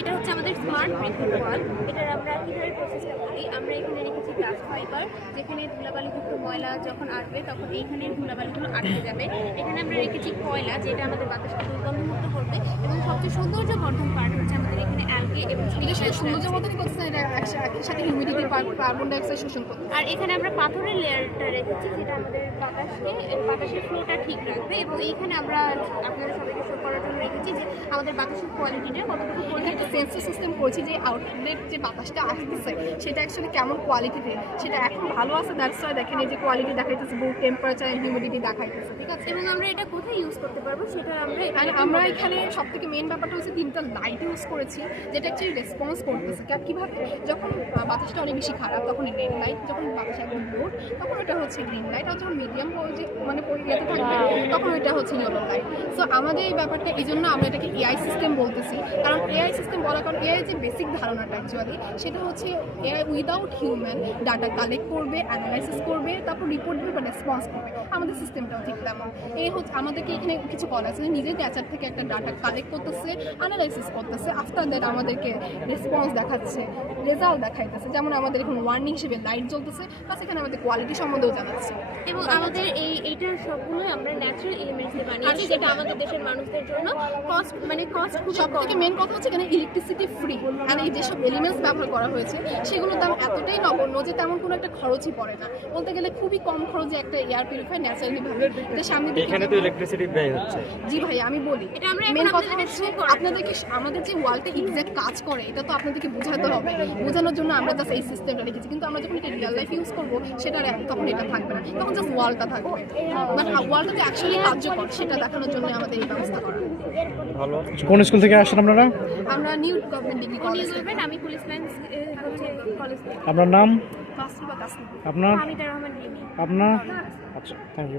এটা হচ্ছে আমাদের স্মার্ট ব্রিকিং ওয়াল। এটার আমরা কীভাবে প্রসেসটা করি, আমরা এখানে রেখেছি গ্লাস ফাইবার, যেখানে ধুলাবালিযুক্ত ময়লা যখন আসবে তখন এইখানে ধুলাবালিগুলো আটকে যাবে। এখানে আমরা রেখেছি কয়লা, যেটা আমাদের বাতাসকে দুর্গন্ধমুক্ত করবে। এবং সবচেয়ে সৌন্দর্যবর্ধন পার্ট হচ্ছে আমাদের এখানে অ্যালগে এবং সৌন্দর্যবর্ধন করতেছে, এটা একই সাথে হিউমিডিটি কার্বন ডাইঅক্সাইড শোষণ করতে। আর এখানে আমরা পাথরের লেয়ারটা রেখেছি, যেটা আমাদের বাতাসের ফ্লোটা ঠিক রাখবে। এবং এইখানে আমরা আপনাদের সবাইকে শো করার জন্য রেখেছি যে আমাদের বাতাসের কোয়ালিটিটা কতটুকু একটা সেন্সর সিস্টেম করেছি যে আউটলেট যে বাতাসটা আসতেছে সেটা অ্যাকচুয়ালি কেমন কোয়ালিটিতে, সেটা এখন ভালো আছে। দ্যাটস ওয়াই দেখেন এই যে কোয়ালিটি দেখাইতেছে, বহু টেম্পারেচার এন্ড হিউমিডিটি দেখাইতেছে, ঠিক আছে। এবং আমরা এটা কোথায় ইউজ করতে পারবো সেটা আমরা এখানে সব থেকে মেন ব্যাপারটা হচ্ছে 3টা লাইট ইউজ করেছি, যেটা অ্যাকচুয়ালি রেসপন্স করতেছে। কীভাবে, যখন বাতাসটা অনেক বেশি খারাপ তখন রেড লাইট, যখন বাতাস একদম লোড তখন ওটা হচ্ছে গ্রিন লাইট, আর যখন মিডিয়াম মানে পরিবেশে থাকবে তখন ওইটা হচ্ছে ইয়েলো লাইট। সো আমাদের এই ব্যাপারটা এই জন্য আমরা এটাকে এআই সিস্টেম বলতেছি। কারণ এআই সিস্টেম বলার কারণ এআই যে বেসিক ধারণাটা অ্যাকচুয়ালি সেটা হচ্ছে AI without human data collect করবে, অ্যানালাইসিস করবে, তারপর রিপোর্ট দেবে বা রেসপন্স করবে। আমাদের সিস্টেমটাও ঠিক তেমন। এই হচ্ছে আমাদেরকে এখানে কিছু করা আছে, নিজেই নেচার থেকে একটা ডাটা কালেক্ট করতেছে, অ্যানালাইসিস করতেছে, আফটার দ্যাট আমাদেরকে রেসপন্স দেখাচ্ছে, রেজাল্ট দেখাইতেছে। যেমন আমাদের এখন ওয়ার্নিং হিসেবে লাইট জ্বলতেছে, প্লাস এখানে আমাদের কোয়ালিটি সম্বন্ধেও জানাচ্ছে। এবং আমাদের এইটার সবগুলোই আমরা ন্যাচারাল এলিমেন্টস দিয়ে বানিয়েছি, যেটা আমাদের দেশের মানুষদের জন্য কস্ট খুব সব থেকে মেন কথা হচ্ছে এখানে ইলেকট্রিসিটি ফ্রি। আর এই যেসব এলিমেন্টস ব্যবহার করা হয়েছে সেগুলোর দাম এতটাই নগণ্য যে তেমন কোনো একটা খরচই পড়ে না। বলতে গেলে খুবই কম খরচে একটা এয়ার পিউরিফায়ার ন্যাচারালি ভাবে যে সামনে এখানে তো ইলেকট্রিসিটি ব্যয় হচ্ছে। জি ভাই আমি বলি, এটা আমরা মেন কথা হচ্ছে আপনাদেরকে আমাদের যে ওয়ালটা এক্সাক্ট কাজ করে এটা তো আপনাদেরকে বোঝাতে হবে। বোঝানোর জন্য আমরা জাস্ট এই সিস্টেমটা রেখেছি, কিন্তু আমরা যখন এটা রিয়েল লাইফ ইউজ করবো সেটা তখন এটা থাকবে না, তখন জাস্ট ওয়ালটা থাকবে। মানে ওয়ালটা যে অ্যাকচুয়ালি কার্যকর সেটা দেখানোর জন্য আমাদের এই ব্যবস্থা করা। ভালো। কোন স্কুল থেকে আসেন আপনারা? আমরা নিউ গভর্নমেন্ট ডিগ্রি কলেজ। আমি পুলিশ লাইন্স কলেজ। আপনার নাম? মাসরুবা তাসনিম। আপনার? হামিদা রহমান রিমি। আপনার? আচ্ছা, থ্যাংক ইউ।